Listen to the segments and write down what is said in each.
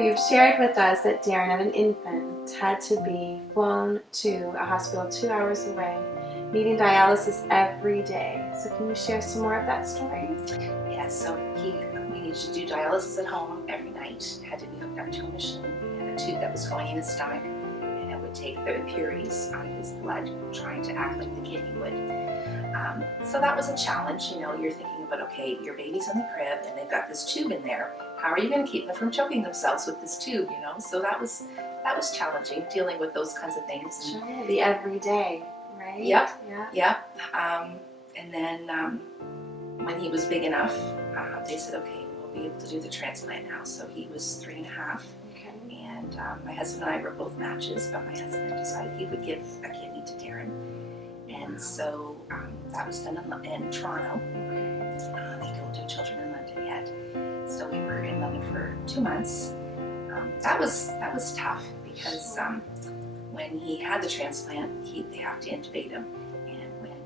You've shared with us that Darren, at an infant, had to be flown to a hospital 2 hours away, needing dialysis every day. So can you share some more of that story? Yeah, so we needed to do dialysis at home every night. Had to be hooked up to a machine. He had a tube that was going in his stomach, and it would take the impurities out of his blood, trying to act like the kidney would. So that was a challenge. You know, you're thinking about, okay, your baby's in the crib and they've got this tube in there. How are you going to keep them from choking themselves with this tube? You know, so that was challenging, dealing with those kinds of things. Sure, the everyday, right? Yep. And then when he was big enough, they said, okay, we'll be able to do the transplant now. So he was 3.5. Okay. And my husband and I were both matches, but my husband decided he would give a kidney to Darren. And so that was done in Toronto. They don't do children in London yet. So we were in London for 2 months. That was tough because when he had the transplant, they have to intubate him. And when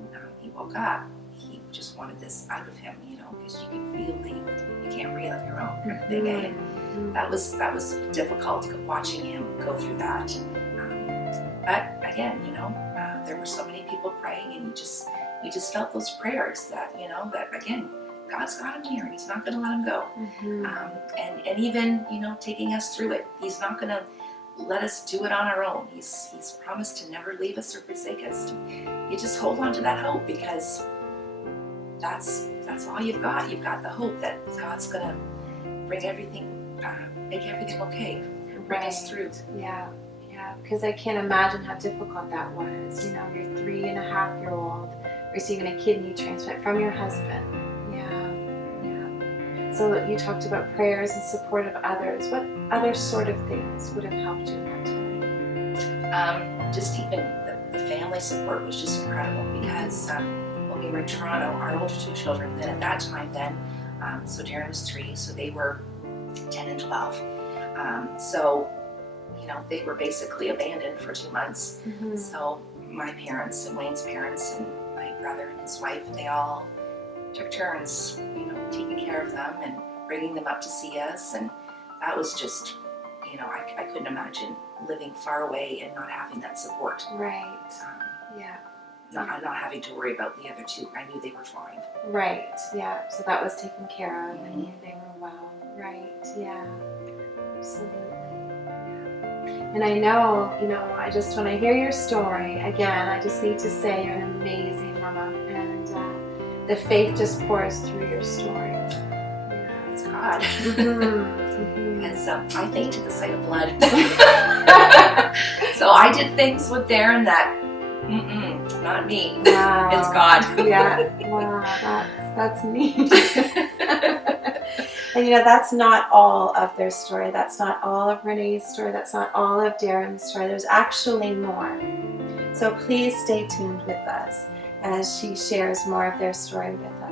he woke up, he just wanted this out of him, you know, because you could feel that you can't breathe on your own kind of thing. And that was difficult watching him go through that. But again, you know, there were so many people praying, and you just felt those prayers that, you know, that again, God's got him here and he's not going to let him go. And even, you know, taking us through it, he's not going to let us do it on our own. He's promised to never leave us or forsake us. You just hold on to that hope, because that's all you've got. You've got the hope that God's going to bring everything, make everything okay, and bring us through. Yeah, because I can't imagine how difficult that was. You know, your 3.5-year-old receiving a kidney transplant from your husband. So you talked about prayers and support of others. What other sort of things would have helped you in that time? Just even the family support was just incredible, because when we were in Toronto, our older 2 children, then at that time so Darren was 3, so they were 10 and 12. So, you know, they were basically abandoned for 2 months. So my parents and Wayne's parents and my brother and his wife, they all took turns, you know, taking care of them and bringing them up to see us. And that was just, you know, I couldn't imagine living far away and not having that support. Right. Not having to worry about the other 2. I knew they were fine. Right. Yeah. So that was taken care of, and they were well. Right. Yeah. Absolutely. Yeah. And I know, you know, when I hear your story again, I just need to say you're an amazing mama, and the faith just pours through your story. Yeah, it's God. Because I fainted the sight of blood. So I did things with Darren that, not me. Wow. It's God. Yeah. Wow. That's neat. And you know, that's not all of their story. That's not all of Renee's story. That's not all of Darren's story. There's actually more. So please stay tuned with us as she shares more of their story with us.